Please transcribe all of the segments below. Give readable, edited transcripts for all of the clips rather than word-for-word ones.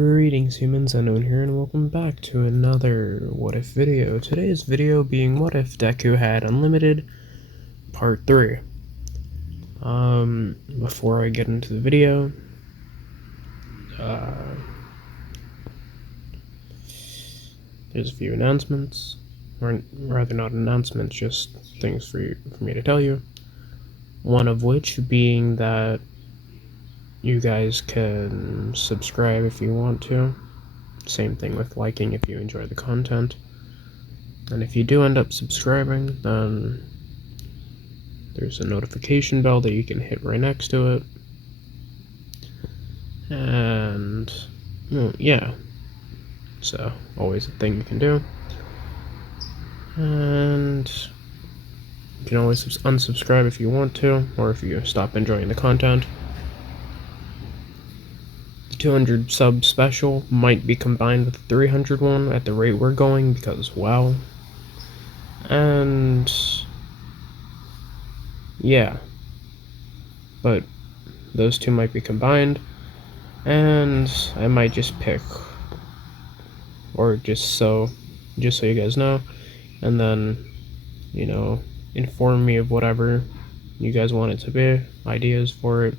Greetings humans, Unknown here, and welcome back to another What If video. Today's video being What If Deku Had Unlimited Part 3. Before I get into the video, there's a few announcements, or rather not announcements, just things for me to tell you. One of which being that you guys can subscribe if you want to. Same thing with liking if you enjoy the content. And if you do end up subscribing, then there's a notification bell that you can hit right next to it. And, well, yeah. So, always a thing you can do. And you can always unsubscribe if you want to, or if you stop enjoying the content. 200 sub special might be combined with the 300 one at the rate we're going, because wow. And yeah, but those two might be combined, and I might just pick, or just so you guys know, and then, you know, inform me of whatever you guys want it to be, ideas for it,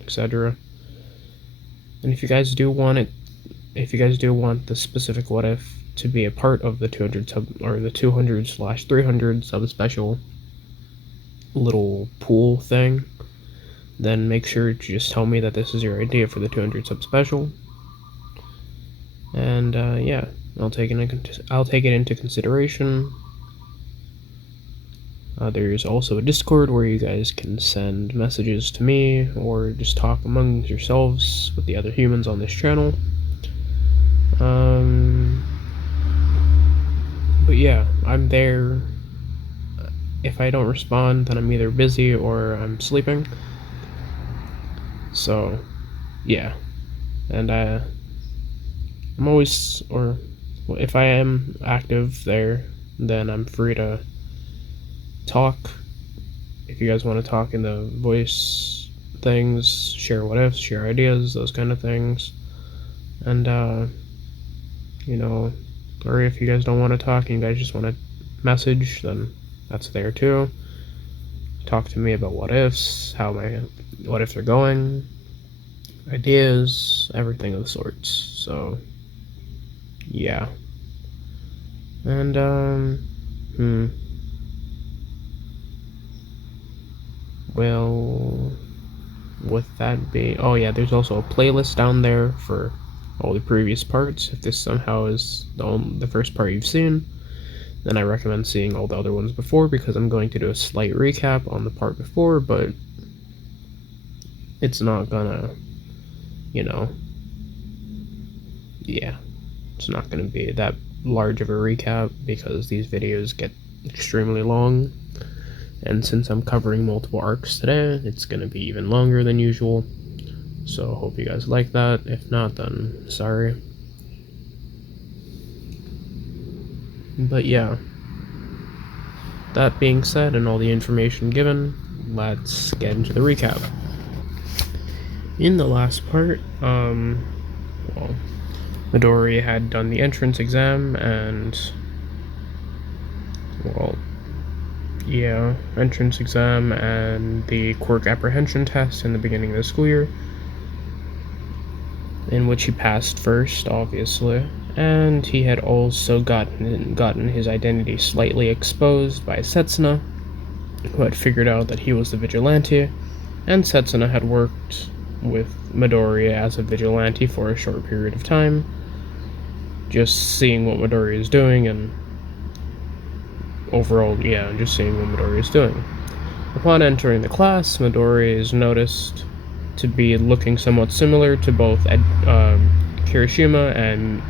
etc. And if you guys do want the specific What If to be a part of the 200 sub, or the 200/300 sub special little pool thing, then make sure to just tell me that this is your idea for the 200 sub special. And yeah, I'll take it into consideration. There's also a Discord where you guys can send messages to me, or just talk among yourselves with the other humans on this channel. But yeah, I'm there. If I don't respond, then I'm either busy or I'm sleeping. So, yeah. And I'm always, or if I am active there, then I'm free to talk. If you guys want to talk in the voice things, share what ifs, share ideas, those kind of things. And you know, or if you guys don't want to talk and you guys just want to message, then that's there too. Talk to me about what ifs, how my what ifs are going, ideas, everything of the sorts. So yeah. And well, with that being, oh yeah, there's also a playlist down there for all the previous parts. If this somehow is the first part you've seen, then I recommend seeing all the other ones before, because I'm going to do a slight recap on the part before, but it's not gonna, you know, yeah, it's not gonna be that large of a recap, because these videos get extremely long. And since I'm covering multiple arcs today, it's going to be even longer than usual. So hope you guys like that. If not, then sorry. But yeah. That being said, and all the information given, let's get into the recap. In the last part, well, Midori had done the entrance exam, and, well, yeah, entrance exam and the quirk apprehension test in the beginning of the school year, in which he passed first, obviously, and he had also gotten his identity slightly exposed by Setsuna, who had figured out that he was the vigilante, and Setsuna had worked with Midori as a vigilante for a short period of time, just seeing what Midori is doing, and overall, yeah, just seeing what Midori is doing. Upon entering the class, Midori is noticed to be looking somewhat similar to both Kirishima and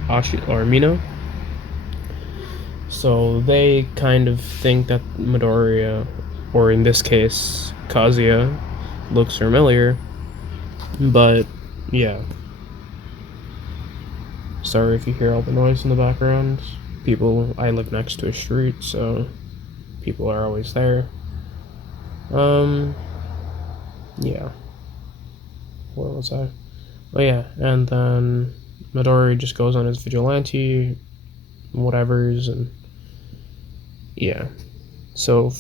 Mino. So they kind of think that Midori, or in this case, Kazuya, looks familiar. But, yeah. Sorry if you hear all the noise in the background. I live next to a street, so people are always there. Yeah. Where was I? Oh yeah, and then Midori just goes on his vigilante whatevers, and yeah. So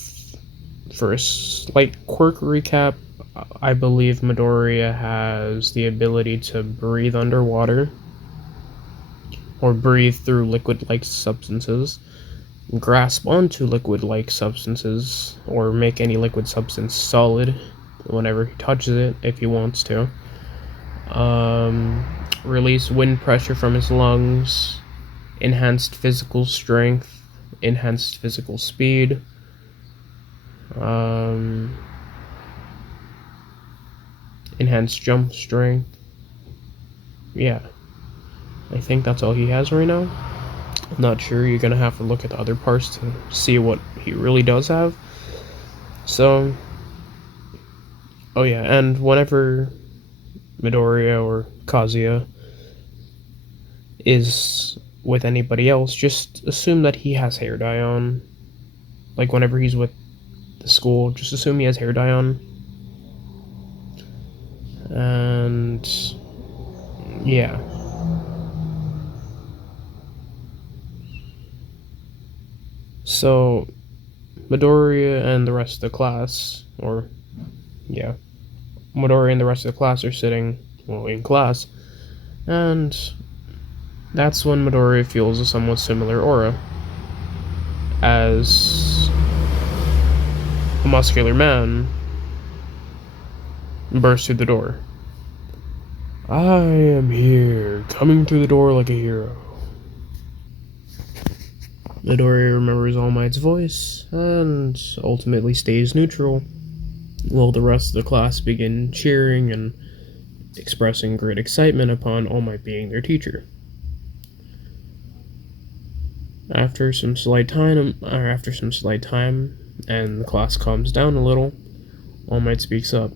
for a slight quirk recap, I believe Midoriya has the ability to breathe underwater or breathe through liquid-like substances, grasp onto liquid-like substances, or make any liquid substance solid whenever he touches it if he wants to. Release wind pressure from his lungs, enhanced physical strength, enhanced physical speed, enhanced jump strength. Yeah, I think that's all he has right now. I'm not sure, you're gonna have to look at the other parts to see what he really does have. So, oh yeah, and whenever Midoriya or Kazuya is with anybody else, just assume that he has hair dye on. Like whenever he's with the school, just assume he has hair dye on. And yeah. So Midoriya and the rest of the class, or yeah, Midoriya and the rest of the class are sitting, well, in class, and that's when Midoriya feels a somewhat similar aura as a muscular man bursts through the door. I am here, coming through the door like a hero. Midoriya remembers All Might's voice and ultimately stays neutral, while the rest of the class begin cheering and expressing great excitement upon All Might being their teacher. After some slight time, and the class calms down a little, All Might speaks up.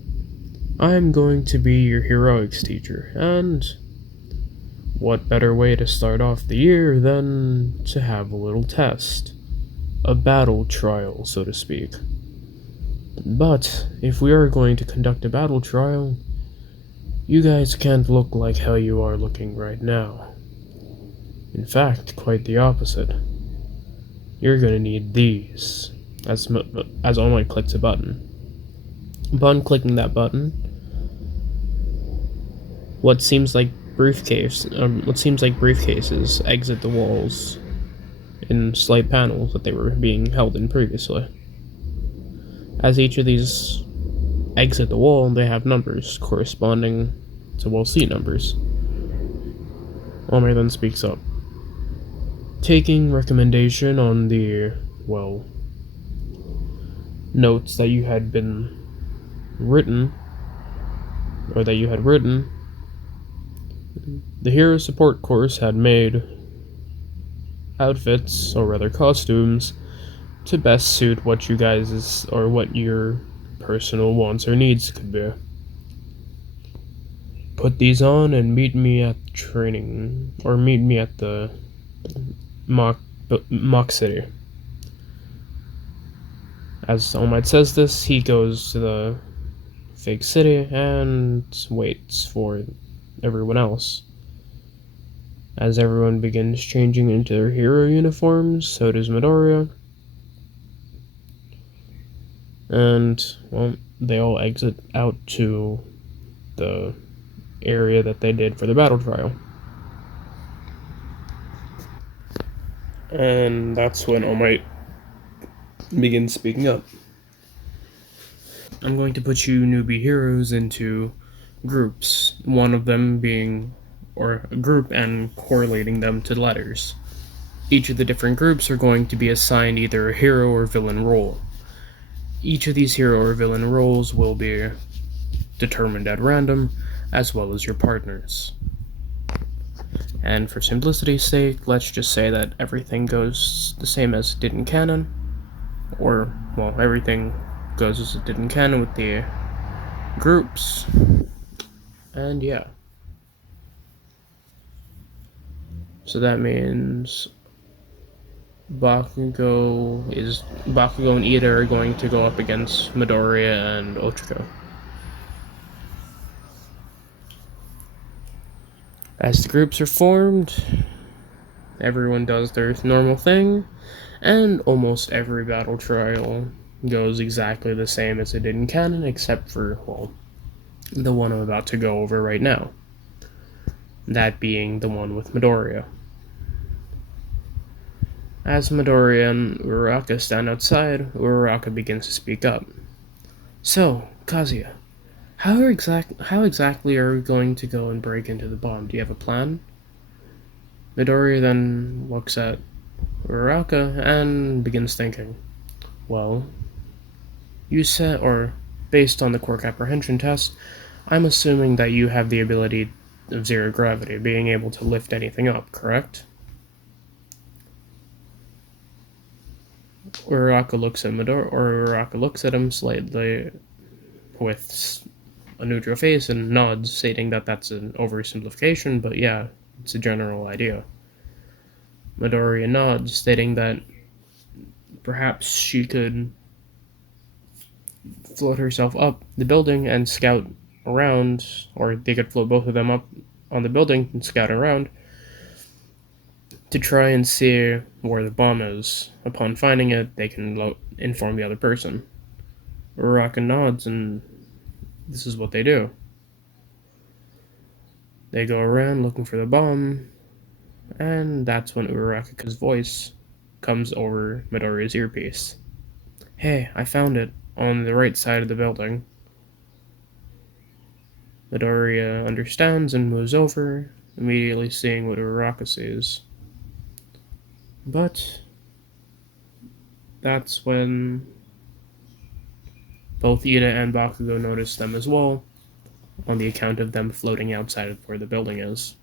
I'm going to be your heroics teacher, and what better way to start off the year than to have a little test? A battle trial, so to speak. But if we are going to conduct a battle trial, you guys can't look like how you are looking right now. In fact, quite the opposite. You're gonna need these. As All Might clicks a button. Upon clicking that button, what seems like briefcases exit the walls in slight panels that they were being held in previously. As each of these exit the wall, they have numbers corresponding to, well, seat numbers. All Might then speaks up. Taking recommendation on the, well, notes that you had written, the Hero Support Course had made outfits, or rather costumes, to best suit what you guys' or what your personal wants or needs could be. Put these on and meet me at training, or meet me at the Mock City. As All Might says this, he goes to the fake city and waits for everyone else. As everyone begins changing into their hero uniforms, so does Midoriya. And, well, they all exit out to the area that they did for the battle trial. And that's when All Might begins speaking up. I'm going to put you newbie heroes into groups, one of them being, or a group, and correlating them to letters. Each of the different groups are going to be assigned either a hero or villain role. Each of these hero or villain roles will be determined at random, as well as your partners. And for simplicity's sake, let's just say that everything goes the same as it did in canon, or, well, everything goes as it did in canon with the groups, and yeah. So that means Bakugo and Ida are going to go up against Midoriya and Ochako. As the groups are formed, everyone does their normal thing, and almost every battle trial goes exactly the same as it did in canon, except for, well, the one I'm about to go over right now. That being the one with Midoriya. As Midoriya and Uraraka stand outside, Uraraka begins to speak up. So, Kazuya, how exactly are we going to go and break into the bomb? Do you have a plan? Midoriya then looks at Uraraka and begins thinking. Well, you said, or based on the quirk apprehension test, I'm assuming that you have the ability of zero gravity, being able to lift anything up, correct? Uraraka looks at him slightly with a neutral face and nods, stating that that's an oversimplification, but yeah, it's a general idea. Midoriya nods, stating that perhaps she could float herself up the building and scout around, or they could float both of them up on the building and scout around to try and see where the bomb is. Upon finding it, they can inform the other person. Uraraka nods, and this is what they do. They go around looking for the bomb, and that's when Uraraka's voice comes over Midoriya's earpiece. Hey, I found it, on the right side of the building. Midoriya understands and moves over, immediately seeing what Uraraka sees. But that's when both Ida and Bakugo notice them as well, on the account of them floating outside of where the building is.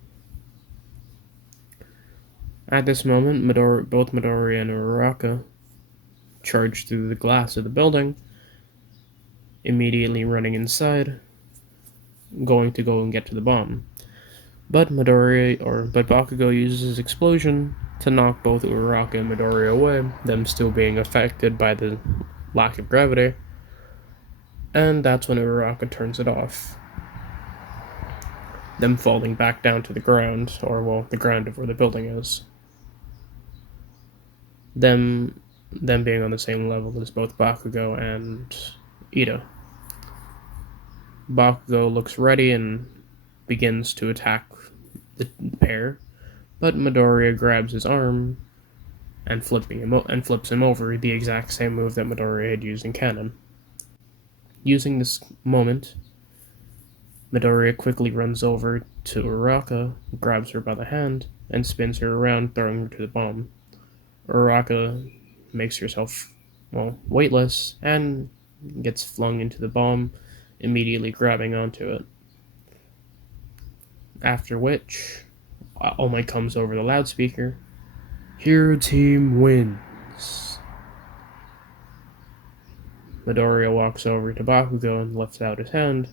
At this moment, both Midoriya and Uraraka charge through the glass of the building, immediately running inside, going to go and get to the bomb. But Bakugo uses his explosion to knock both Uraraka and Midoriya away, them still being affected by the lack of gravity, and that's when Uraraka turns it off. Them falling back down to the ground, or well, the ground of where the building is. Them being on the same level as both Bakugo and Ida. Bakugo looks ready and begins to attack the pair, but Midoriya grabs his arm and flips him over, the exact same move that Midoriya had used in canon. Using this moment, Midoriya quickly runs over to Uraraka, grabs her by the hand, and spins her around, throwing her to the bomb. Uraraka makes herself, weightless, and gets flung into the bomb, immediately grabbing onto it. After which, All Might comes over the loudspeaker. Hero Team wins. Midoriya walks over to Bakugo and lifts out his hand,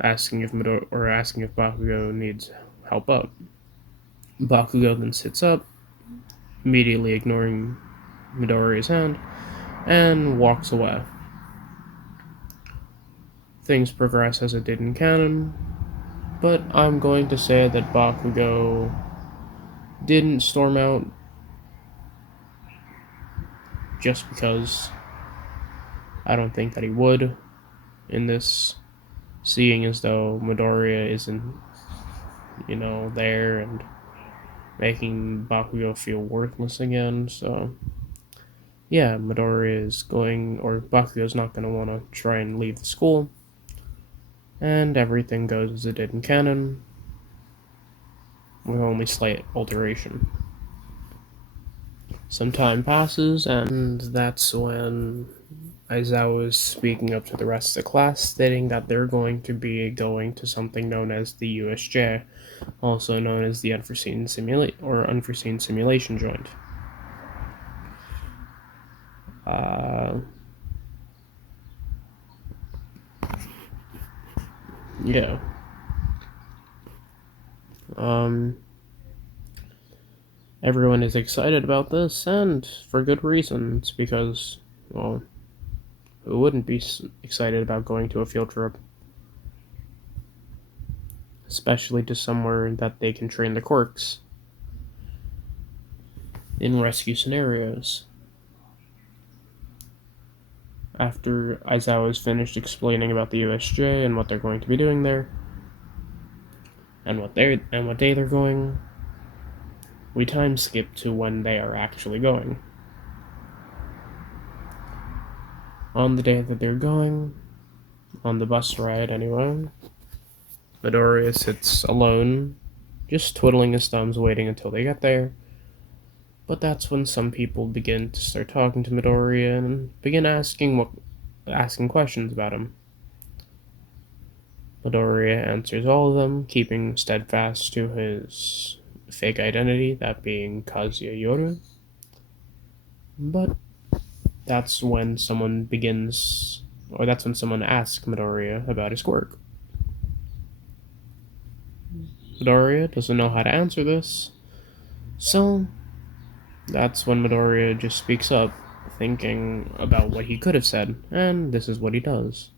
asking if Bakugo needs help up. Bakugo then sits up, immediately ignoring Midoriya's hand, and walks away. Things progress as it did in canon, but I'm going to say that Bakugo didn't storm out just because I don't think that he would in this, seeing as though Midoriya isn't, there and making Bakugo feel worthless again, so yeah, Bakugo's not going to want to try and leave the school, and everything goes as it did in canon, with only slight alteration. Some time passes, and that's when Aizawa is speaking up to the rest of the class, stating that they're going to be going to something known as the USJ, also known as the Unforeseen Simulation Joint. Yeah. Everyone is excited about this, and for good reason. It's because, well, who wouldn't be excited about going to a field trip? especially to somewhere that they can train the quirks in rescue scenarios. After Aizawa is finished explaining about the USJ and what they're going to be doing there, and what day they're going, we time skip to when they are actually going. On the day that they're going, on the bus ride anyway, Midoriya sits alone, just twiddling his thumbs waiting until they get there. But that's when some people begin to start talking to Midoriya and begin asking questions about him. Midoriya answers all of them, keeping steadfast to his fake identity, that being Kazuya Yoru. But that's when someone asks Midoriya about his quirk. Midoriya doesn't know how to answer this, so that's when Midoriya just speaks up, thinking about what he could have said, and this is what he does.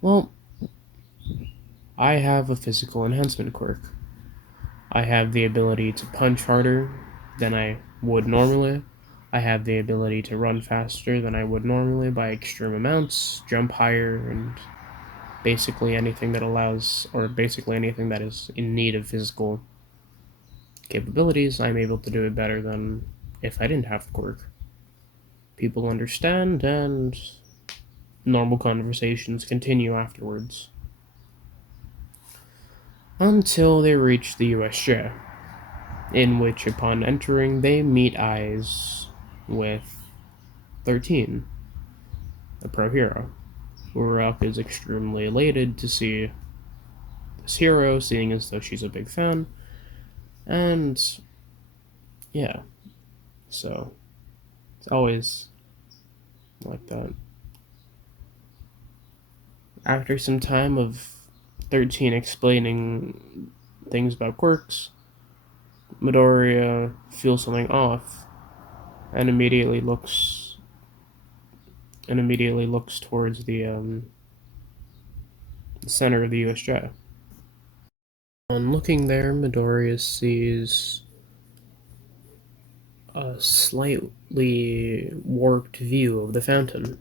Well, I have a physical enhancement quirk. I have the ability to punch harder than I would normally. I have the ability to run faster than I would normally by extreme amounts, jump higher, and basically anything that is in need of physical capabilities, I'm able to do it better than if I didn't have the quirk. People understand, and normal conversations continue afterwards. Until they reach the USJ, in which, upon entering, they meet eyes with 13, a pro hero. Uraraka is extremely elated to see this hero, seeing as though she's a big fan, and yeah, so it's always like that. After some time of 13 explaining things about quirks, Midoriya feels something off and immediately looks towards the center of the USJ. On looking there, Midoriya sees a slightly warped view of the fountain.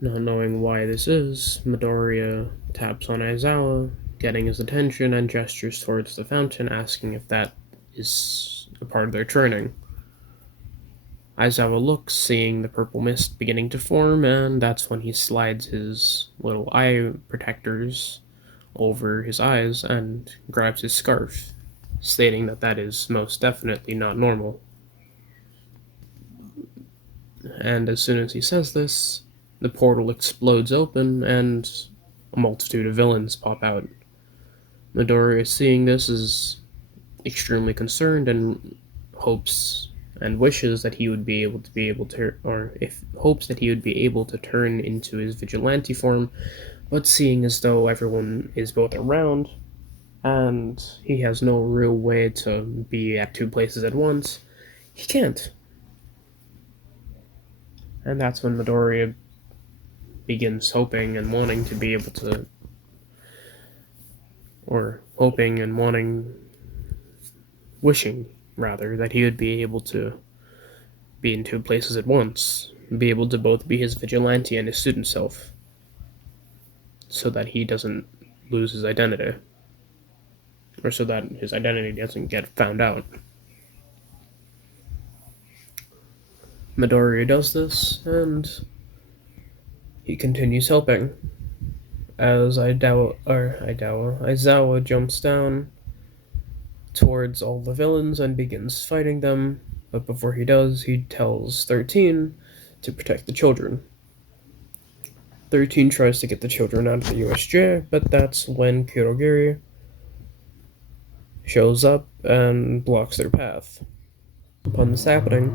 Not knowing why this is, Midoriya taps on Aizawa, getting his attention, and gestures towards the fountain, asking if that is a part of their training. Aizawa looks, seeing the purple mist beginning to form, and that's when he slides his little eye protectors over his eyes and grabs his scarf, stating that that is most definitely not normal. And as soon as he says this, the portal explodes open and a multitude of villains pop out. Midoriya, seeing this, is extremely concerned and hopes and wishes that he would be able to turn into his vigilante form, but seeing as though everyone is both around and he has no real way to be at two places at once, he can't. And that's when Midoriya begins hoping and wanting to be able to, or hoping and wishing rather, that he would be able to be in two places at once, be able to both be his vigilante and his student self, so that he doesn't lose his identity, or so that his identity doesn't get found out. Midoriya does this, and he continues helping. As Aizawa jumps down towards all the villains and begins fighting them, but before he does, he tells 13 to protect the children. 13 tries to get the children out of the USJ, but that's when Kurogiri shows up and blocks their path. Upon this happening,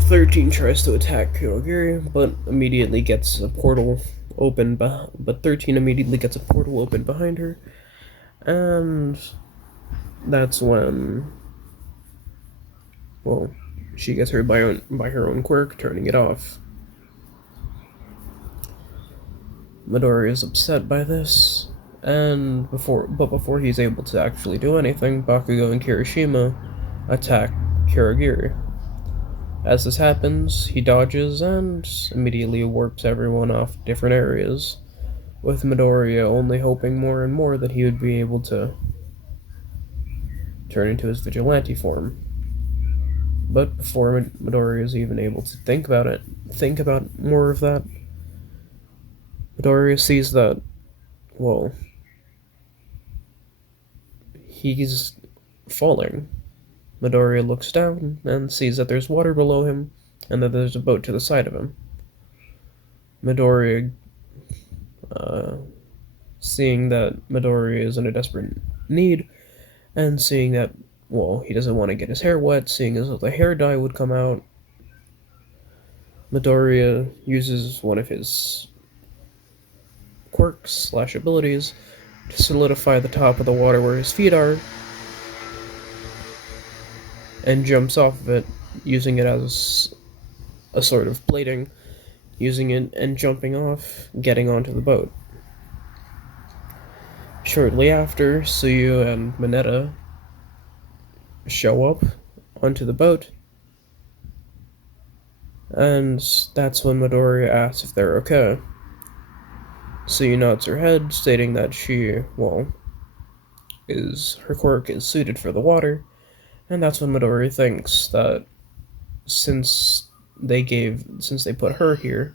13 tries to attack Kurogiri, but 13 immediately gets a portal open behind her, and that's when, well, she gets hurt by her own quirk, turning it off. Midori is upset by this, and before he's able to actually do anything, Bakugo and Kirishima attack Kurogiri. As this happens, he dodges and immediately warps everyone off different areas, with Midoriya only hoping more and more that he would be able to turn into his vigilante form. But before Midoriya is even able to think about more of that, Midoriya sees that, well, he's falling. Midoriya looks down and sees that there's water below him and that there's a boat to the side of him. Midoriya, seeing that Midoriya is in a desperate need, and seeing that, well, he doesn't want to get his hair wet, seeing as though the hair dye would come out, Midoriya uses one of his quirks/abilities to solidify the top of the water where his feet are, and jumps off of it, using it as a sort of plating, using it and jumping off, getting onto the boat. Shortly after, Suyu and Mineta show up onto the boat, and that's when Midoriya asks if they're okay. Suyu nods her head, stating that her quirk is suited for the water, and that's when Midoriya thinks that since they put her here,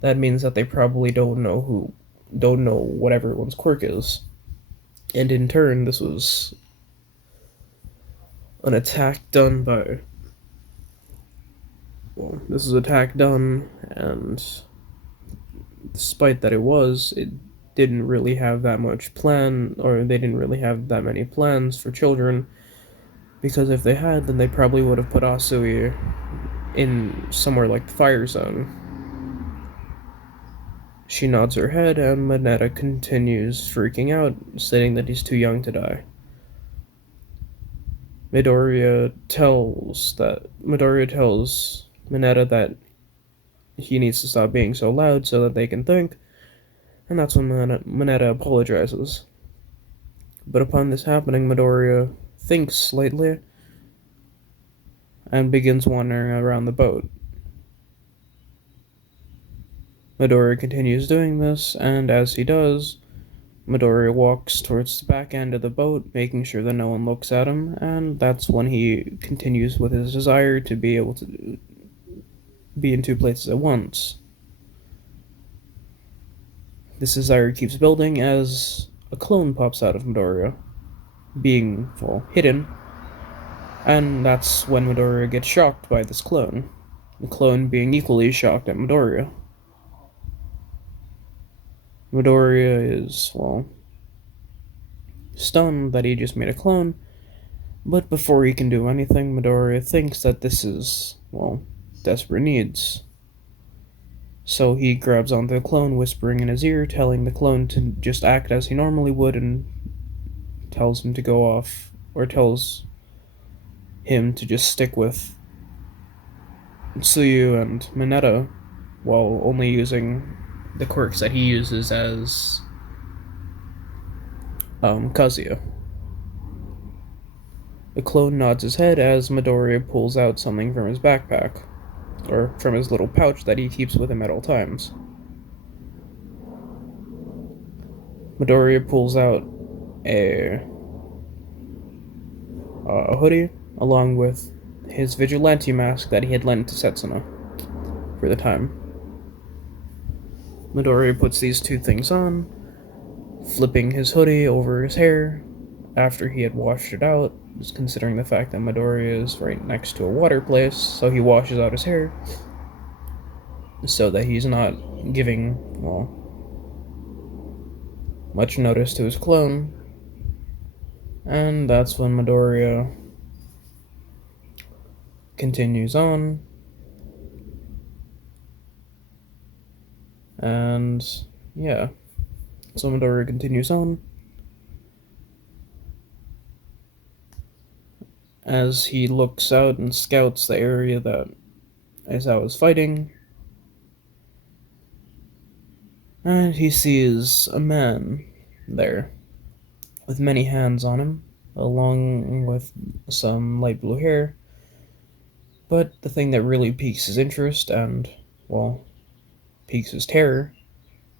that means that they probably don't know what everyone's quirk is. And in turn, this was an attack done by... Well, this is an attack done, and despite that it didn't really have that much plan, or they didn't really have that many plans for children, because if they had, then they probably would have put Asui in somewhere like the Fire Zone. She nods her head, and Mineta continues freaking out, stating that he's too young to die. Midoriya tells Mineta that he needs to stop being so loud so that they can think, and that's when Mineta apologizes. But upon this happening, Midoriya thinks slightly and begins wandering around the boat. Midoriya continues doing this, and as he does, Midoriya walks towards the back end of the boat, making sure that no one looks at him, and that's when he continues with his desire to be able to be in two places at once. This desire keeps building as a clone pops out of Midoriya, being, hidden, and that's when Midoriya gets shocked by this clone, the clone being equally shocked at Midoriya. Midoriya is, stunned that he just made a clone, but before he can do anything, Midoriya thinks that this is, desperate needs. So he grabs onto the clone, whispering in his ear, telling the clone to just act as he normally would, and tells him to go off, or tells him to just stick with Tsuyu and Mineta, while only using the quirks that he uses as Kazuya. The clone nods his head as Midoriya pulls out something from his backpack, or from his little pouch that he keeps with him at all times. Midoriya pulls out a hoodie, along with his vigilante mask that he had lent to Setsuna for the time. Midoriya puts these two things on, flipping his hoodie over his hair after he had washed it out, just considering the fact that Midoriya is right next to a water place, so he washes out his hair so that he's not giving, much notice to his clone. And that's when Midoriya continues on, and yeah, so Midoriya continues on as he looks out and scouts the area that Aizawa is fighting, and he sees a man there with many hands on him, along with some light blue hair. But the thing that really piques his interest and, well, piques his terror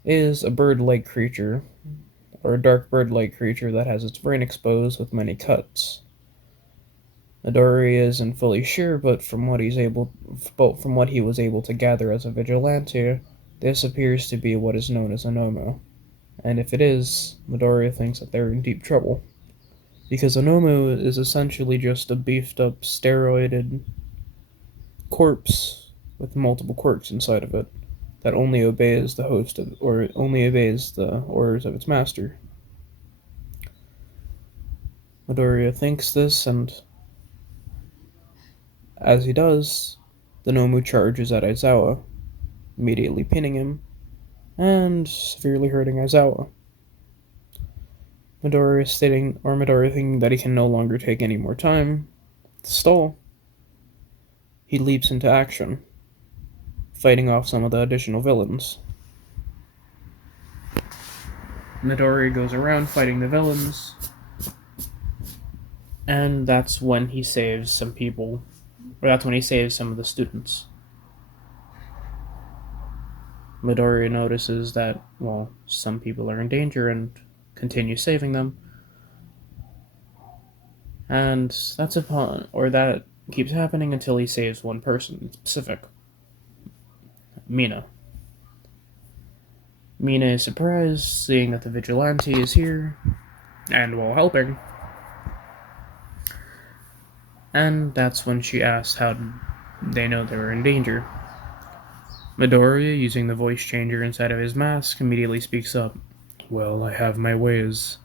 is a bird-like creature, or a dark bird-like creature that has its brain exposed with many cuts. Midoriya isn't fully sure, but from what he was able to gather as a vigilante, this appears to be what is known as a Nomu. And if it is, Midoriya thinks that they're in deep trouble. Because a Nomu is essentially just a beefed up, steroided corpse with multiple quirks inside of it that only obeys the host of, or only obeys the orders of its master. Midoriya thinks this, and as he does, the Nomu charges at Aizawa, immediately pinning him and severely hurting Aizawa. Midoriya thinking that he can no longer take any more time to stall, he leaps into action, fighting off some of the additional villains. Midoriya goes around fighting the villains, and that's when he saves some people, or that's when he saves some of the students. Midoriya notices that, well, some people are in danger and continues saving them. And that keeps happening until he saves one person specific. Mina. Mina is surprised, seeing that the vigilante is here, and while helping. And that's when she asks how they know they were in danger. Midoriya, using the voice changer inside of his mask, immediately speaks up. Well, I have my ways.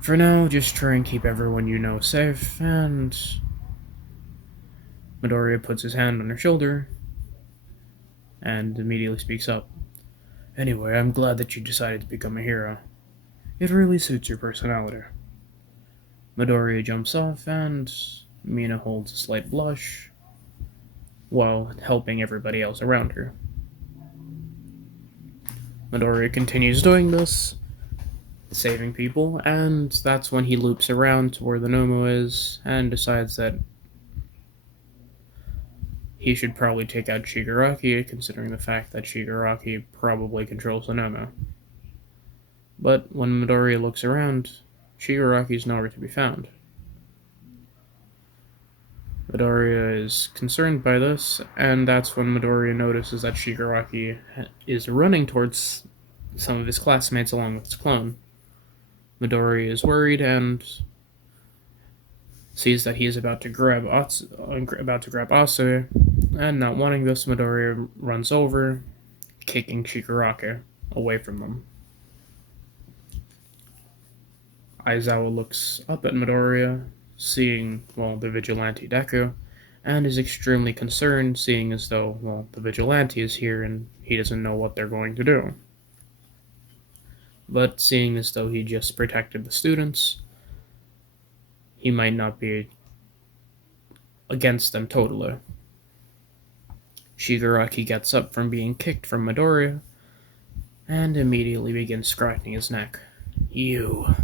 For now, just try and keep everyone you know safe, and Midoriya puts his hand on her shoulder and immediately speaks up. Anyway, I'm glad that you decided to become a hero. It really suits your personality. Midoriya jumps off, and Mina holds a slight blush while helping everybody else around her. Midoriya continues doing this, saving people, and that's when he loops around to where the Nomu is and decides that he should probably take out Shigaraki, considering the fact that Shigaraki probably controls the Nomu. But when Midoriya looks around, Shigaraki is nowhere to be found. Midoriya is concerned by this, and that's when Midoriya notices that Shigaraki is running towards some of his classmates along with his clone. Midoriya is worried and sees that he is about to grab Asue, and not wanting this, Midoriya runs over, kicking Shigaraki away from them. Aizawa looks up at Midoriya, seeing, the vigilante Deku, and is extremely concerned, seeing as though, the vigilante is here and he doesn't know what they're going to do. But seeing as though he just protected the students, he might not be against them totally. Shigaraki gets up from being kicked from Midoriya, and immediately begins scratching his neck. You,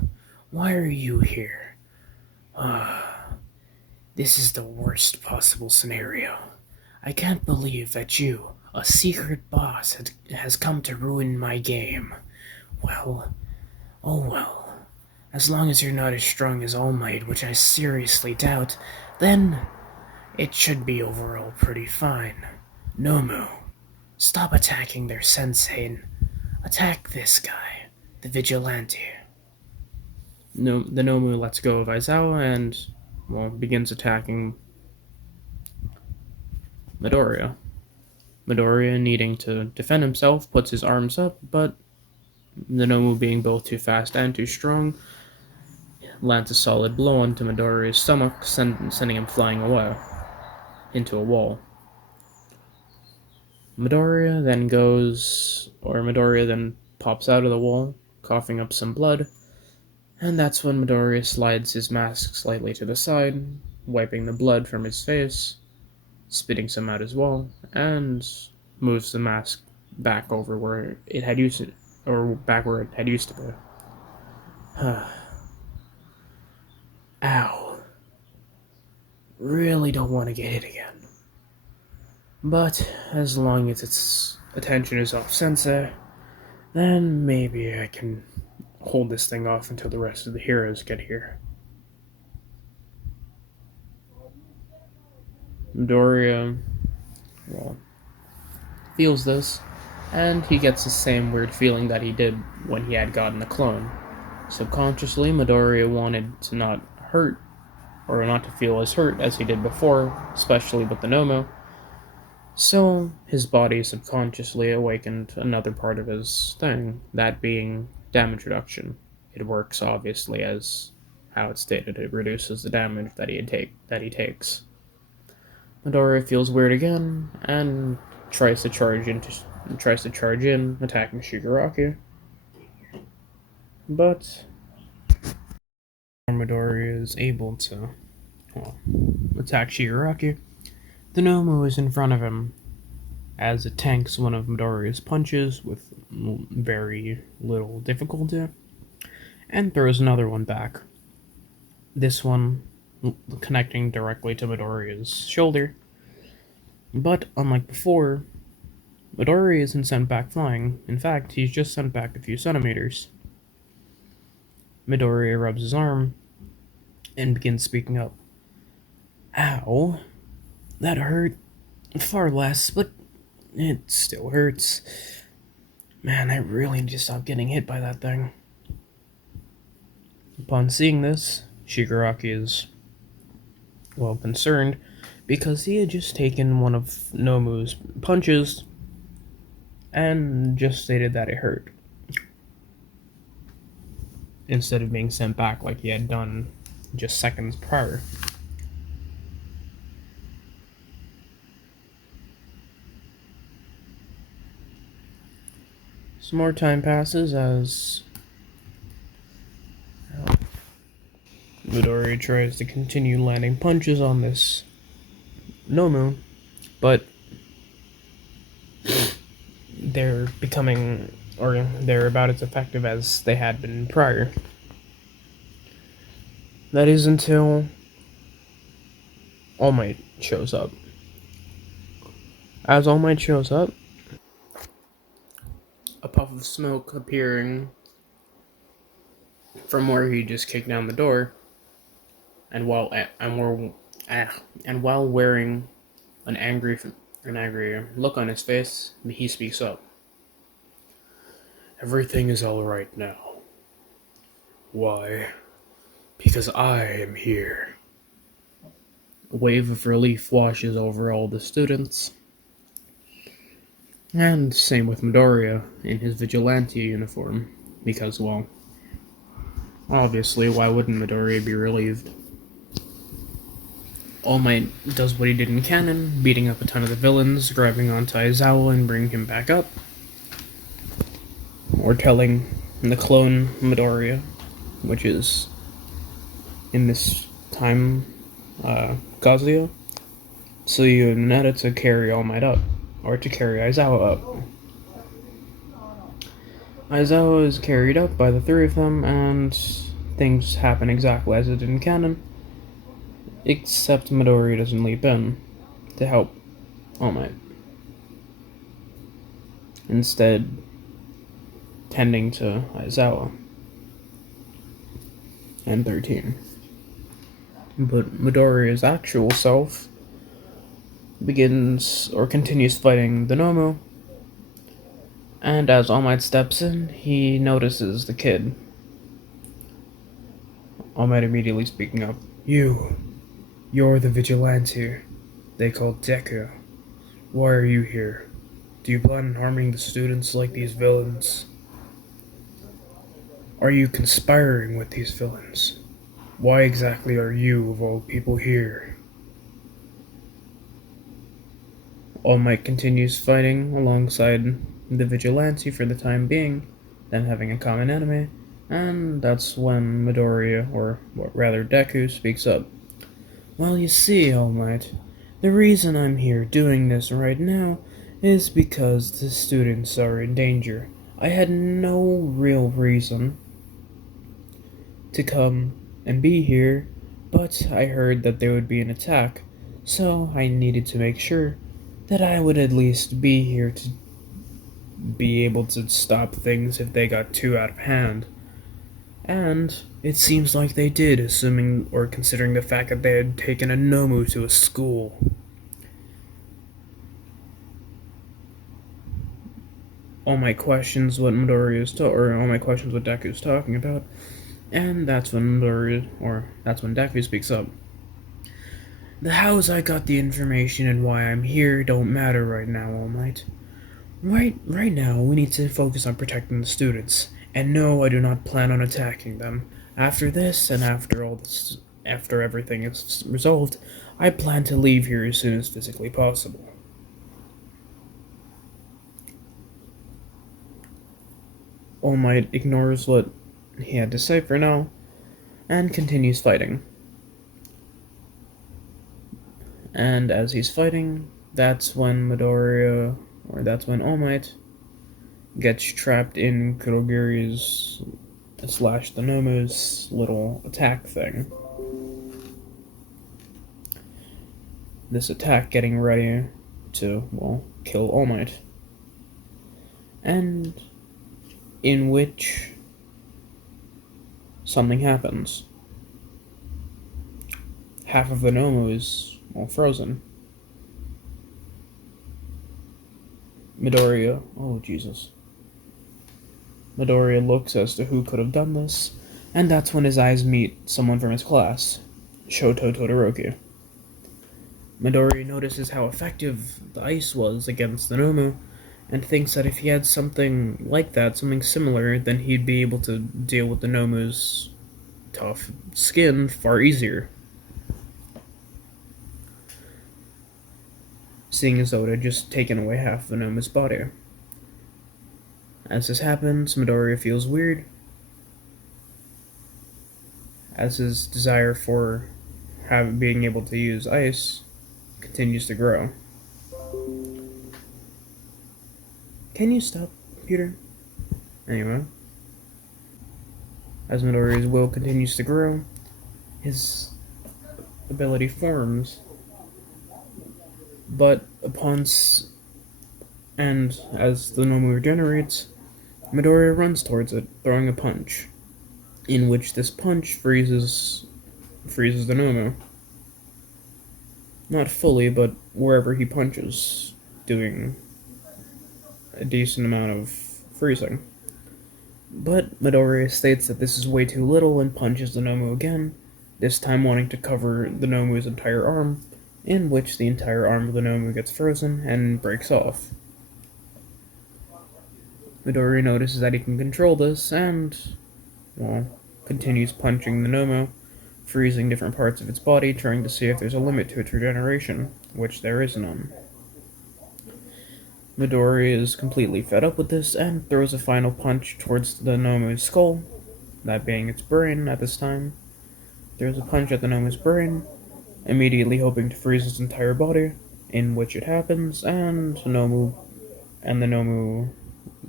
why are you here? This is the worst possible scenario. I can't believe that you, a secret boss, has come to ruin my game. Well, oh well. As long as you're not as strong as All Might, which I seriously doubt, then it should be overall pretty fine. Nomu, stop attacking their sensei and attack this guy, the vigilante. No, the Nomu lets go of Aizawa and, begins attacking Midoriya. Midoriya, needing to defend himself, puts his arms up, but the Nomu, being both too fast and too strong, lands a solid blow onto Midoriya's stomach, sending him flying away into a wall. Midoriya then pops out of the wall, coughing up some blood, and that's when Midoriya slides his mask slightly to the side, wiping the blood from his face, spitting some out as well, and moves the mask back over where it had used to, or back where it had used to be. Ow. Really don't want to get hit again. But as long as its attention is off Sensei, then maybe I can hold this thing off until the rest of the heroes get here. Midoriya, well, feels this, and he gets the same weird feeling that he did when he had gotten the clone. Subconsciously, Midoriya wanted to not hurt, or not to feel as hurt as he did before, especially with the Nomo. So, his body subconsciously awakened another part of his thing, that being damage reduction. It works, obviously, as how it's stated, it reduces the damage that he takes. Midoriya feels weird again, and tries to charge in, attacking Shigaraki. But Midoriya is able to, well, attack Shigaraki. The Nomu is in front of him, as it tanks one of Midoriya's punches with very little difficulty, and throws another one back. This one connecting directly to Midoriya's shoulder. But unlike before, Midoriya isn't sent back flying. In fact, he's just sent back a few centimeters. Midoriya rubs his arm and begins speaking up. Ow, that hurt far less, but it still hurts. Man, I really need to stop getting hit by that thing. Upon seeing this, Shigaraki is, well, concerned because he had just taken one of Nomu's punches and just stated that it hurt, instead of being sent back like he had done just seconds prior. Some more time passes as Midoriya tries to continue landing punches on this Nomu, but they're about as effective as they had been prior. That is until All Might shows up. As All Might shows up, a puff of smoke appearing from where he just kicked down the door, and while wearing an angry look on his face, he speaks up. Everything is all right now. Why? Because I am here. A wave of relief washes over all the students. And same with Midoriya in his vigilante uniform. Because, well, obviously, why wouldn't Midoriya be relieved? All Might does what he did in canon, beating up a ton of the villains, grabbing onto Aizawa and bringing him back up. Or telling the clone Midoriya, which is, in this time, Kazuya, Tsuyu and Netta to carry All Might up, or to carry Aizawa up. Aizawa is carried up by the three of them, and things happen exactly as it did in canon, except Midoriya doesn't leap in to help All Might. Instead, tending to Aizawa and 13. But Midoriya's actual self continues fighting the Nomu, and as All Might steps in, he notices the kid. All Might immediately speaking up. You're the vigilante they call Deku. Why are you here? Do you plan on harming the students like these villains? Are you conspiring with these villains? Why exactly are you, of all people, here? All Might continues fighting alongside the vigilante for the time being, them having a common enemy, and that's when Midoriya, or rather Deku, speaks up. Well, you see, All Might, the reason I'm here doing this right now is because the students are in danger. I had no real reason to come and be here, but I heard that there would be an attack, so I needed to make sure that I would at least be here to be able to stop things if they got too out of hand. And it seems like they did, assuming or considering the fact that they had taken a Nomu to a school. All my questions what all my questions what Deku's talking about, and that's when Deku speaks up. The hows I got the information and why I'm here don't matter right now, All Might. Right now, we need to focus on protecting the students. And no, I do not plan on attacking them. After this, and after everything is resolved, I plan to leave here as soon as physically possible. All Might ignores what he had to say for now, and continues fighting. And as he's fighting, that's when All Might gets trapped in Kurogiri's / the Nomu's little attack thing. This attack getting ready to, kill All Might. And in which something happens. Half of the Nomu is, frozen. Midoriya looks as to who could have done this, and that's when his eyes meet someone from his class, Shoto Todoroki. Midoriya notices how effective the ice was against the Nomu, and thinks that if he had something like that, something similar, then he'd be able to deal with the Nomu's tough skin far easier. Seeing as though it had just taken away half of the Nomu's body. As this happens, Midoriya feels weird, as his desire for being able to use ice continues to grow. Can you stop, computer? Anyway, as Midoriya's will continues to grow, his ability forms, but and as the Nomu regenerates, Midoriya runs towards it, throwing a punch, in which this punch freezes the Nomu. Not fully, but wherever he punches, doing a decent amount of freezing. But Midoriya states that this is way too little and punches the Nomu again, this time wanting to cover the Nomu's entire arm, in which the entire arm of the Nomu gets frozen and breaks off. Midoriya notices that he can control this and, continues punching the Nomu, freezing different parts of its body, trying to see if there's a limit to its regeneration, which there is none. Midoriya is completely fed up with this and throws a final punch towards the Nomu's skull, that being its brain at this time. Throws a punch at the Nomu's brain, immediately hoping to freeze its entire body, in which it happens, and the Nomu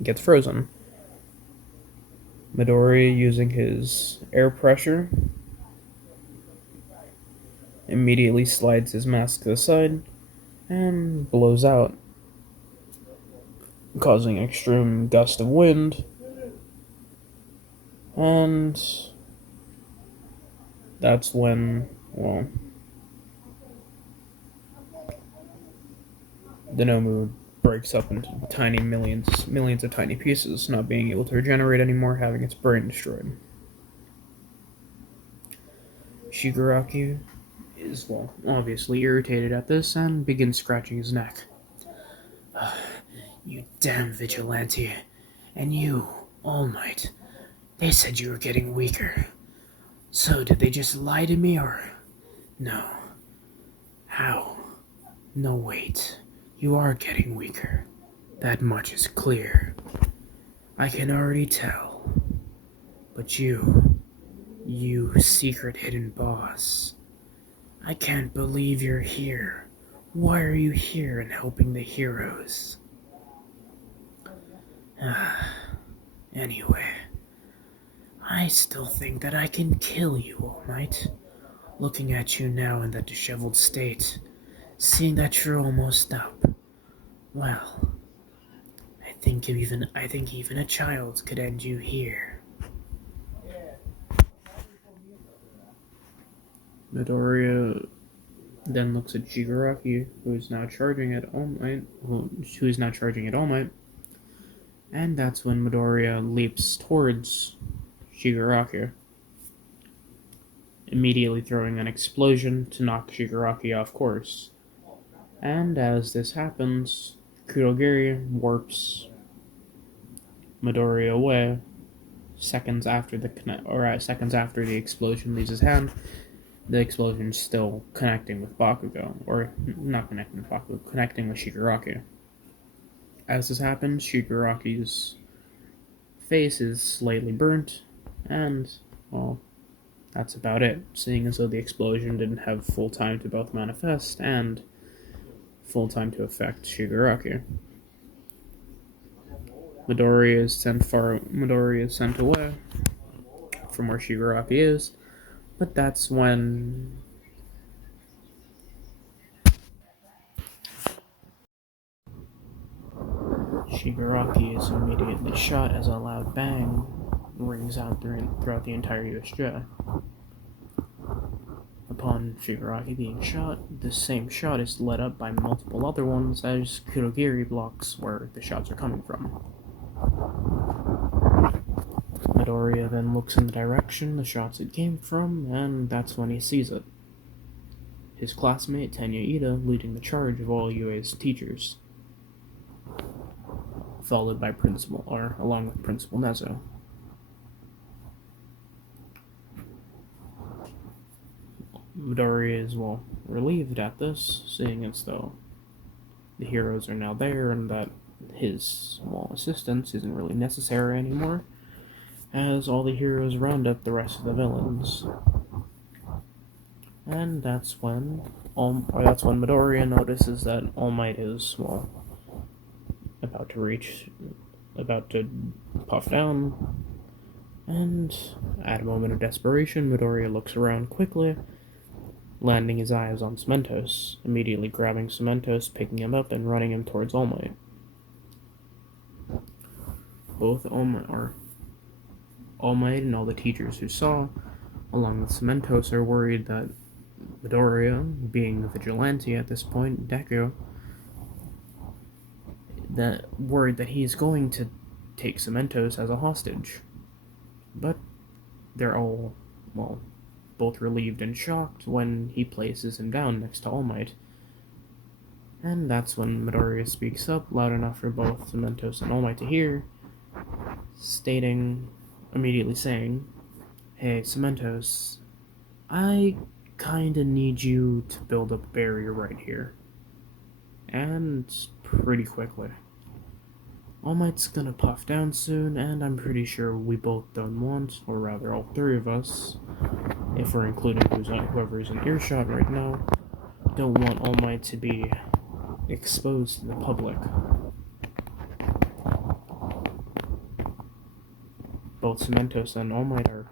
gets frozen. Midoriya, using his air pressure, immediately slides his mask to the side and blows out, causing an extreme gust of wind, and that's when, the Nomu breaks up into tiny millions of tiny pieces, not being able to regenerate anymore, having its brain destroyed. Shigaraki is, obviously irritated at this and begins scratching his neck. You damn vigilante. And you, All Might. They said you were getting weaker. So did they just lie to me, or... No. How? No, wait. You are getting weaker. That much is clear. I can already tell. But you secret hidden boss. I can't believe you're here. Why are you here and helping the heroes? Anyway, I still think that I can kill you, All Might. Looking at you now in that disheveled state, seeing that you're almost up, well, I think even a child could end you here. Midoriya then looks at Shigaraki, who is now charging at All Might, and that's when Midoriya leaps towards Shigaraki, immediately throwing an explosion to knock Shigaraki off course. And as this happens, Kurogiri warps Midoriya away seconds after the explosion leaves his hand. The explosion's still connecting with Bakugo, or not connecting with Bakugo, connecting with Shigaraki. As this happens, Shigaraki's face is slightly burnt, and, well, that's about it, seeing as though the explosion didn't have full time to both manifest and full time to affect Shigaraki. Midoriya is sent away from where Shigaraki is, but that's when Shigaraki is immediately shot as a loud bang rings out throughout the entire USJ. Upon Shigaraki being shot, the same shot is led up by multiple other ones as Kurogiri blocks where the shots are coming from. Midoriya then looks in the direction the shots had came from, and that's when he sees it. His classmate Tenya Ida leading the charge of all UA's teachers, followed by along with Principal Nezo. Midoriya is, relieved at this, seeing as though the heroes are now there and that his, assistance isn't really necessary anymore, as all the heroes round up the rest of the villains. And that's when Midoriya notices that All Might is, about to puff down, and at a moment of desperation, Midoriya looks around quickly, landing his eyes on Cementos, immediately grabbing Cementos, picking him up, and running him towards All Might. Both All Might and all the teachers who saw, along with Cementos, are worried that Midoriya, being a vigilante at this point, Deku, worried that he's going to take Cementos as a hostage. But they're all, both relieved and shocked when he places him down next to All Might. And that's when Midoriya speaks up loud enough for both Cementos and All Might to hear, immediately saying, "Hey, Cementos, I kinda need you to build up a barrier right here. And pretty quickly. All Might's gonna puff down soon, and I'm pretty sure we both don't want, or rather all three of us, if we're including whoever's in earshot right now, don't want All Might to be exposed to the public." Both Cementos and All Might are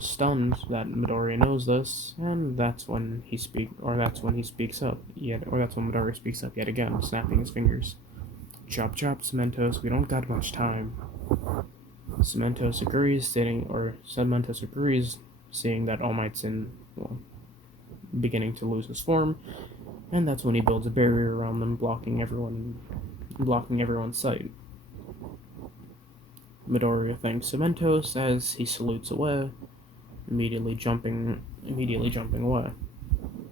stunned that Midoriya knows this, and that's when Midoriya speaks up yet again, snapping his fingers. "Chop chop, Cementos, we don't got much time." Cementos agrees, seeing that All Might's beginning to lose his form, and that's when he builds a barrier around them, blocking everyone's sight. Midoriya thanks Cementos as he salutes away, immediately jumping away.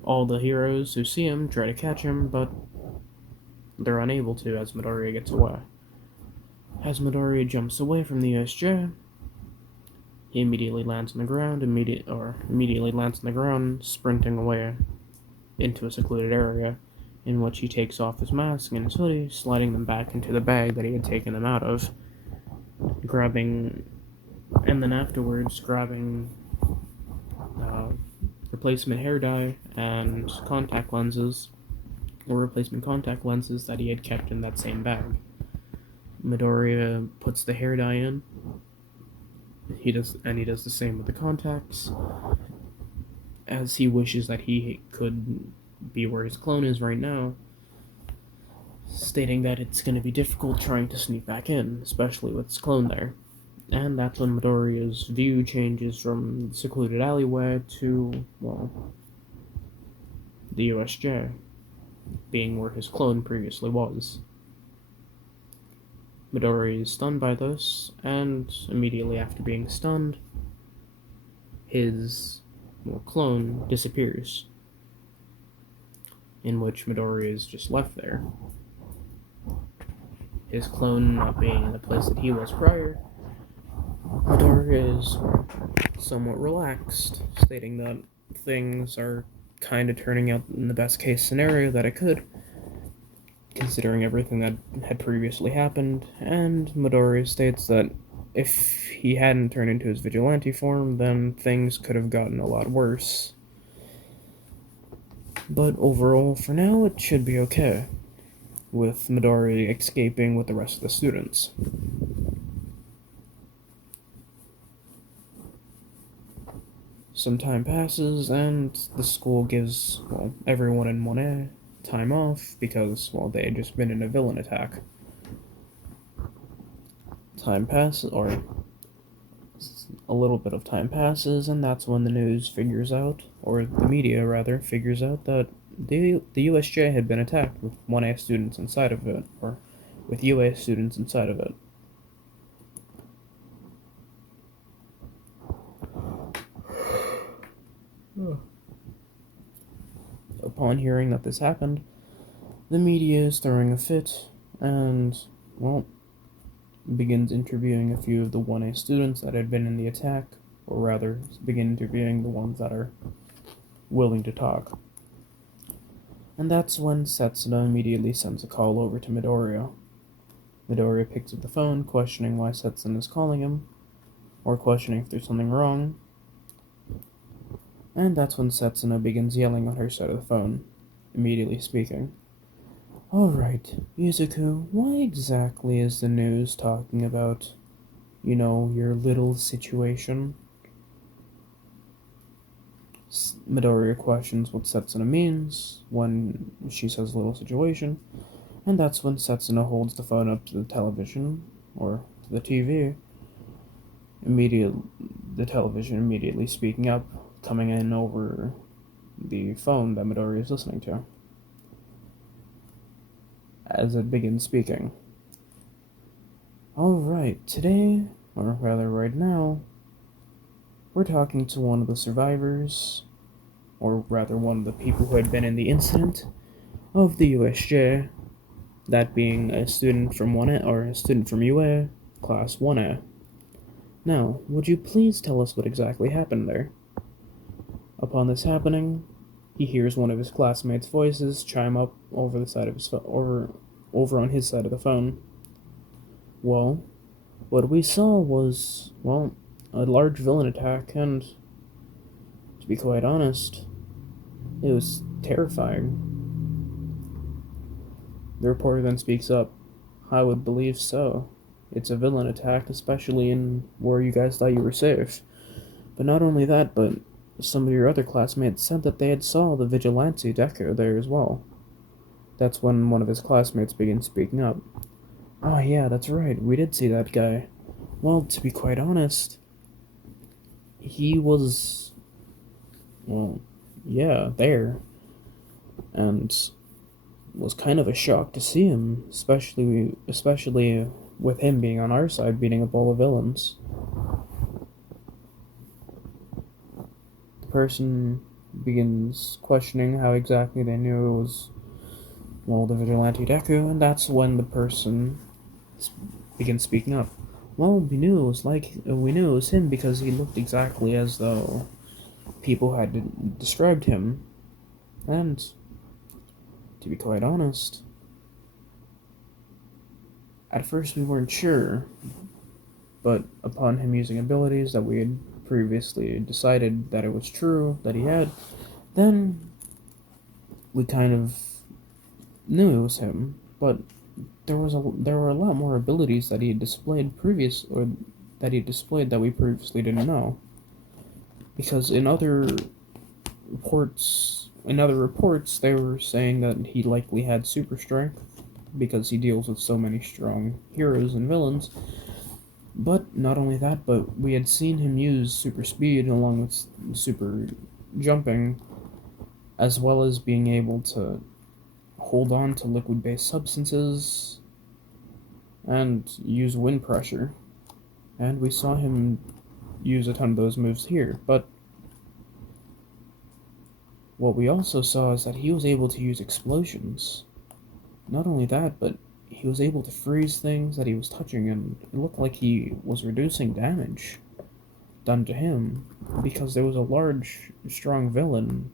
All the heroes who see him try to catch him, but they're unable to as Midoriya gets away. As Midoriya jumps away from the USJ, he immediately lands on the ground, sprinting away into a secluded area, in which he takes off his mask and his hoodie, sliding them back into the bag that he had taken them out of, grabbing replacement hair dye and replacement contact lenses that he had kept in that same bag. Midoriya puts the hair dye in. He does the same with the contacts, as he wishes that he could be where his clone is right now, stating that it's going to be difficult trying to sneak back in, especially with his clone there. And that's when Midoriya's view changes from the secluded alleyway to, well, the USJ, being where his clone previously was. Midori is stunned by this, and immediately after being stunned, his clone disappears, in which Midori is just left there. His clone not being in the place that he was prior, Midori is somewhat relaxed, stating that things are kind of turning out in the best case scenario that it could, considering everything that had previously happened, and Midori states that if he hadn't turned into his vigilante form, then things could have gotten a lot worse. But overall, for now, it should be okay, with Midori escaping with the rest of the students. Some time passes, and the school gives, everyone in 1A time off because, they had just been in a villain attack. Time passes, or a little bit of time passes, and that's when the news figures out, or the media rather, figures out that the USJ had been attacked with 1A students inside of it, or with UA students inside of it. Upon hearing that this happened, the media is throwing a fit, and, begins interviewing a few of the 1A students that had been in the attack, or rather, begin interviewing the ones that are willing to talk. And that's when Setsuna immediately sends a call over to Midoriya. Midoriya picks up the phone, questioning why Setsuna is calling him, or questioning if there's something wrong. And that's when Setsuna begins yelling on her side of the phone, immediately speaking. Alright, Yuzuku, why exactly is the news talking about, your little situation? Midoriya questions what Setsuna means when she says little situation, and that's when Setsuna holds the phone up to the television, or to the TV. The television immediately speaking up, coming in over the phone that Midoriya is listening to, as it begins speaking. Alright, today, or rather right now, we're talking to one of the survivors, or rather one of the people who had been in the incident of the USJ, that being a student from 1A, or a student from UA, class 1A. Now, would you please tell us what exactly happened there? Upon this happening, he hears one of his classmates' voices chime up over the side of his over on his side of the phone. Well, what we saw was, a large villain attack, and to be quite honest, it was terrifying. The reporter then speaks up. I would believe so. It's a villain attack, especially in where you guys thought you were safe. But not only that, but some of your other classmates said that they had saw the vigilante Deku there as well. That's when one of his classmates began speaking up. Oh yeah, that's right, we did see that guy. Well, to be quite honest, he was, there. And was kind of a shock to see him, especially with him being on our side beating up all the villains. The person begins questioning how exactly they knew it was, the vigilante Deku, and that's when the person begins speaking up. Well, we knew it was him because he looked exactly as though people had described him, and to be quite honest, at first we weren't sure, but upon him using abilities that we had previously decided that it was true that he had, then we kind of knew it was him. But there were a lot more abilities that he had displayed that we previously didn't know. Because in other reports, they were saying that he likely had super strength because he deals with so many strong heroes and villains. But not only that, but we had seen him use super speed along with super jumping, as well as being able to hold on to liquid based substances and use wind pressure. And we saw him use a ton of those moves here, but what we also saw is that he was able to use explosions. Not only that, but he was able to freeze things that he was touching, and it looked like he was reducing damage done to him because there was a large, strong villain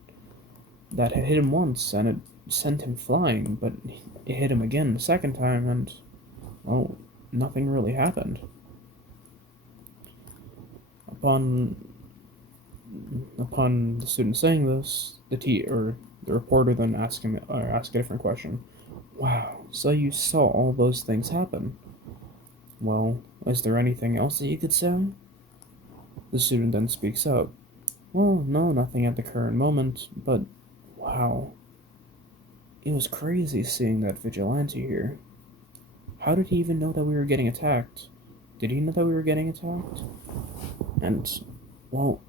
that had hit him once and it sent him flying, but it hit him again the second time, and well, nothing really happened. Upon upon the student saying this, the reporter then asked a different question. Wow, so you saw all those things happen. Well, is there anything else that you could say? The student then speaks up. Well, no, nothing at the current moment, but wow, it was crazy seeing that vigilante here. How did he even know that we were getting attacked? Did he know that we were getting attacked? And, well,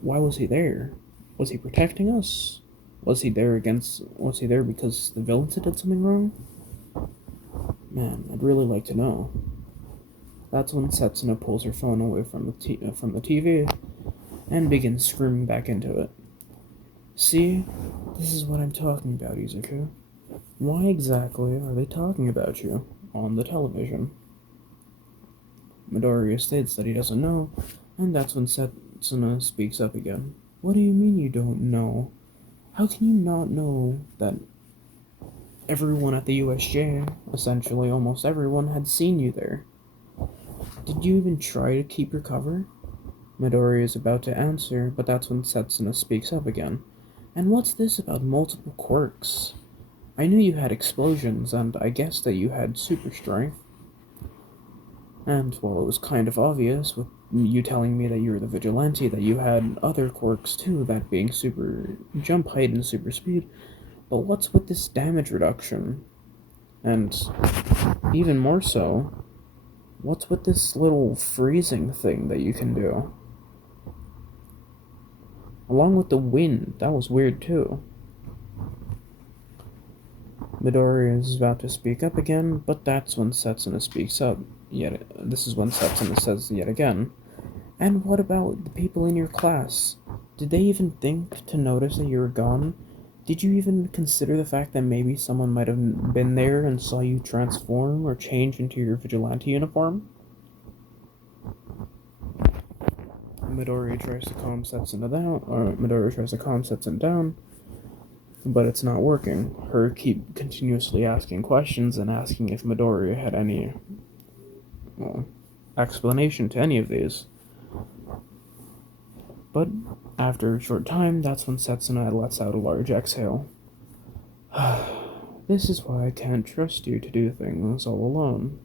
why was he there? Was he protecting us? Was he there because the villains had did something wrong? Man, I'd really like to know. That's when Setsuna pulls her phone away from the TV and begins screaming back into it. See, this is what I'm talking about, Izuku. Why exactly are they talking about you on the television? Midoriya states that he doesn't know, and that's when Setsuna speaks up again. What do you mean you don't know? How can you not know that everyone at the USJ, essentially almost everyone, had seen you there? Did you even try to keep your cover? Midori is about to answer, but that's when Setsuna speaks up again. And what's this about multiple quirks? I knew you had explosions, and I guessed that you had super strength. And, well, it was kind of obvious with you telling me that you were the vigilante that you had other quirks too, that being super jump height and super speed. But what's with this damage reduction? And even more so, what's with this little freezing thing that you can do? Along with the wind, that was weird too. Midori is about to speak up again, but that's when Setsuna speaks up. This is when Setsuna says yet again. And what about the people in your class? Did they even think to notice that you were gone? Did you even consider the fact that maybe someone might have been there and saw you transform or change into your vigilante uniform? Midori tries to calm Setsuna down, but it's not working. Her keep continuously asking questions and asking if Midori had any, well, explanation to any of these. But after a short time, that's when Setsuna lets out a large exhale. This is why I can't trust you to do things all alone.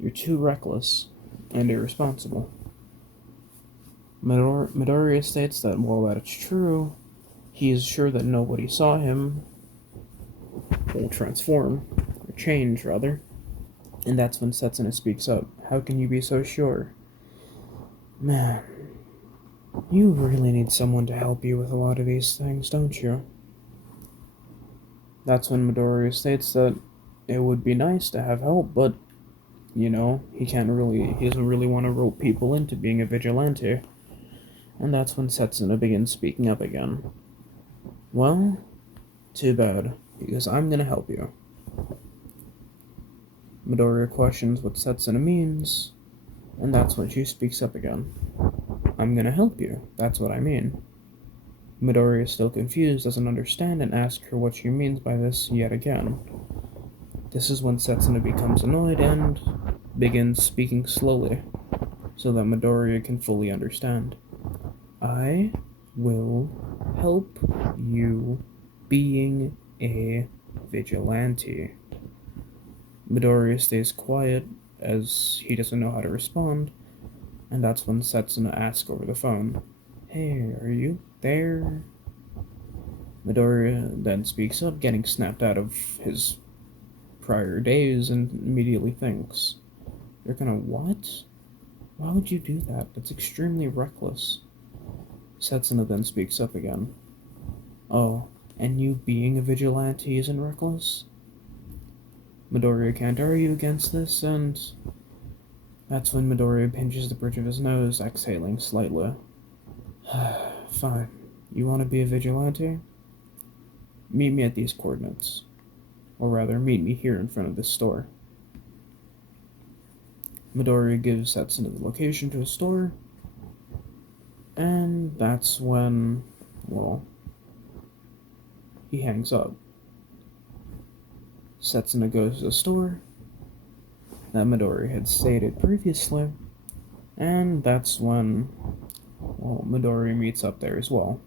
You're too reckless and irresponsible. Midoriya states that while that is true, he is sure that nobody saw him, or transform, or change, rather. And that's when Setsuna speaks up. How can you be so sure? Man, you really need someone to help you with a lot of these things, don't you? That's when Midoriya states that it would be nice to have help, but, he doesn't really want to rope people into being a vigilante. And that's when Setsuna begins speaking up again. Well, too bad, because I'm gonna help you. Midoriya questions what Setsuna means, and that's when she speaks up again. I'm gonna help you, that's what I mean. Midoriya is still confused, doesn't understand, and asks her what she means by this yet again. This is when Setsuna becomes annoyed and begins speaking slowly, so that Midoriya can fully understand. I will help you being a vigilante. Midoriya stays quiet as he doesn't know how to respond, and that's when Setsuna asks over the phone, "Hey, are you there?" Midoriya then speaks up, getting snapped out of his prior days, and immediately thinks, "They're gonna what? Why would you do that? That's extremely reckless." Setsuna then speaks up again. "Oh, and you being a vigilante isn't reckless?" Midoriya can't argue against this, and that's when Midoriya pinches the bridge of his nose, exhaling slightly. "Fine. You want to be a vigilante? Meet me at these coordinates. Or rather, meet me here in front of this store." Midoriya gives Setsuna the location to a store, and that's when, well, he hangs up. Setsuna goes to the store that Midoriya had stated previously, and that's when, well, Midoriya meets up there as well.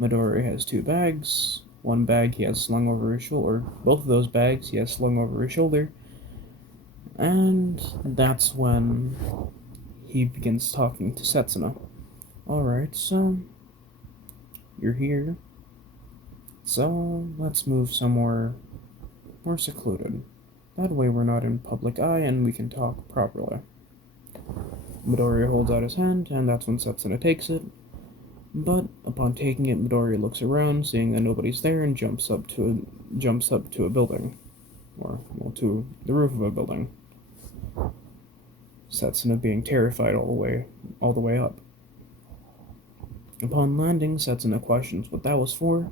Midoriya has two bags. One bag he has slung over his shoulder, or both of those bags he has slung over his shoulder, and that's when he begins talking to Setsuna. "Alright, so you're here. So let's move somewhere more secluded. That way we're not in public eye and we can talk properly." Midoriya holds out his hand, and that's when Setsuna takes it. But upon taking it, Midoriya looks around, seeing that nobody's there, and jumps up to a building, or well, to the roof of a building. Setsuna being terrified all the way up. Upon landing, Setsuna questions what that was for,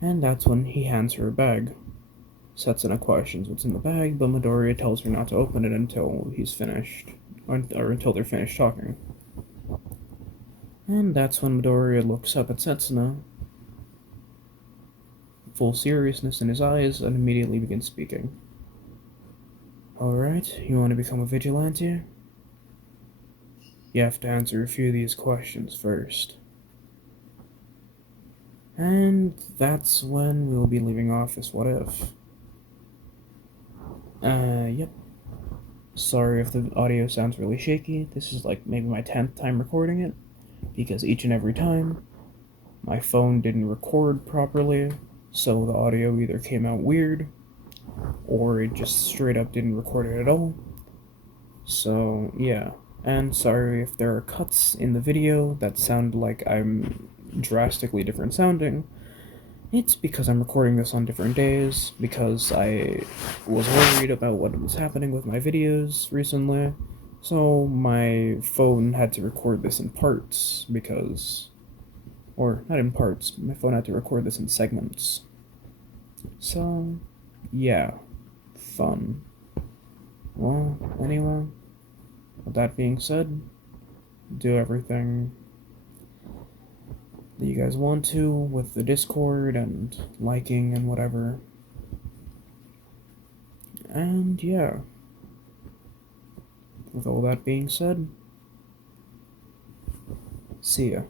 and that's when he hands her a bag. Setsuna questions what's in the bag, but Midoriya tells her not to open it until he's finished, or until they're finished talking. And that's when Midoriya looks up at Setsuna, full seriousness in his eyes, and immediately begins speaking. "Alright, you want to become a vigilante? You have to answer a few of these questions first." And that's when we'll be leaving off this What If. Yep. Sorry if the audio sounds really shaky. This is like maybe my 10th time recording it, because each and every time my phone didn't record properly, so the audio either came out weird or it just straight up didn't record it at all. So, yeah. And sorry if there are cuts in the video that sound like I'm drastically different sounding. It's because I'm recording this on different days, because I was worried about what was happening with my videos recently, so my phone had to record this in parts, or not in parts, my phone had to record this in segments. So, yeah, fun. Well, anyway, with that being said, do everything that you guys want to with the Discord and liking and whatever. And yeah, with all that being said, see ya.